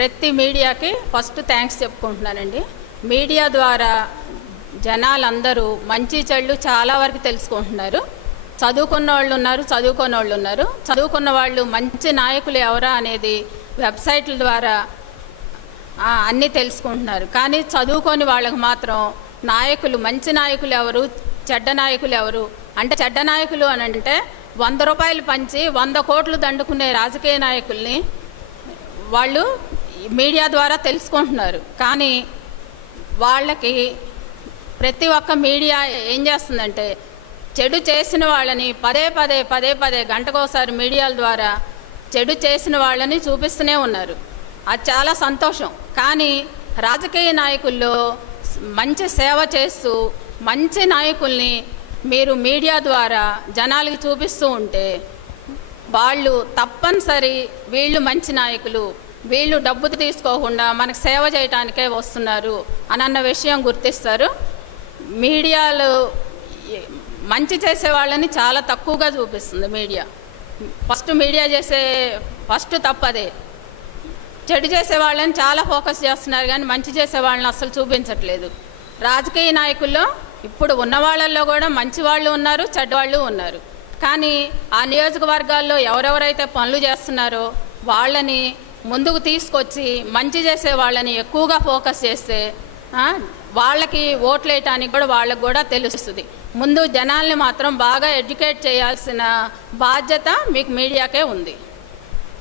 ప్రతి మీడియాకి first thanks చెప్పుకుంటున్నానండి. Media ద్వారా జనాలందరూ మంచి చెళ్ళు చాలా వరకు తెలుసుకుంటున్నారు. చదువుకున్న వాళ్ళు ఉన్నారు, చదువుకున్న వాళ్ళు ఉన్నారు. చదువుకున్న వాళ్ళు మంచి నాయకులు ఎవరా అనేది వెబ్సైట్ల ద్వారా అన్నీ తెలుసుకుంటున్నారు. కానీ చదువుకొని వాళ్ళకి మాత్రం నాయకులు, మంచి నాయకులు ఎవరు, చెడ్డ నాయకులు ఎవరు అంటే, చెడ్డ నాయకులు అని అంటే 100 రూపాయలు పంచి 100 కోట్లు దండుకునే రాజకీయ నాయకుల్ని వాళ్ళు మీడియా ద్వారా తెలుసుకుంటున్నారు. కానీ వాళ్ళకి ప్రతి ఒక్క మీడియా ఏం చేస్తుందంటే, చెడు చేసిన వాళ్ళని పదే పదే గంటకోసారి మీడియాల ద్వారా చెడు చేసిన వాళ్ళని చూపిస్తూనే ఉన్నారు. అది చాలా సంతోషం. కానీ రాజకీయ నాయకుల్లో మంచి సేవ చేస్తూ మంచి నాయకుల్ని మీరు మీడియా ద్వారా జనాలకి చూపిస్తూ ఉంటే వాళ్ళు తప్పనిసరి వీళ్ళు మంచి నాయకులు, వీళ్ళు డబ్బు తీసుకోకుండా మనకు సేవ చేయటానికే వస్తున్నారు అన్న విషయం గుర్తిస్తారు. మీడియాలో మంచి చేసే వాళ్ళని చాలా తక్కువగా చూపిస్తుంది మీడియా. మీడియా చేసే ఫస్ట్ తప్పదే. చెడు చేసే వాళ్ళని చాలా ఫోకస్ చేస్తున్నారు, కానీ మంచి చేసే వాళ్ళని అస్సలు చూపించట్లేదు. రాజకీయ నాయకుల్లో ఇప్పుడు ఉన్న వాళ్ళల్లో కూడా మంచి వాళ్ళు ఉన్నారు, చెడ్డవాళ్ళు ఉన్నారు. కానీ ఆ నియోజకవర్గాల్లో ఎవరెవరైతే పనులు చేస్తున్నారో వాళ్ళని ముందుకు తీసుకొచ్చి మంచి చేసే వాళ్ళని ఎక్కువగా ఫోకస్ చేస్తే వాళ్ళకి ఓట్లు వేయటానికి కూడా వాళ్ళకు కూడా తెలుస్తుంది. ముందు జనాల్ని మాత్రం బాగా ఎడ్యుకేట్ చేయాల్సిన బాధ్యత మీకు మీడియాకే ఉంది.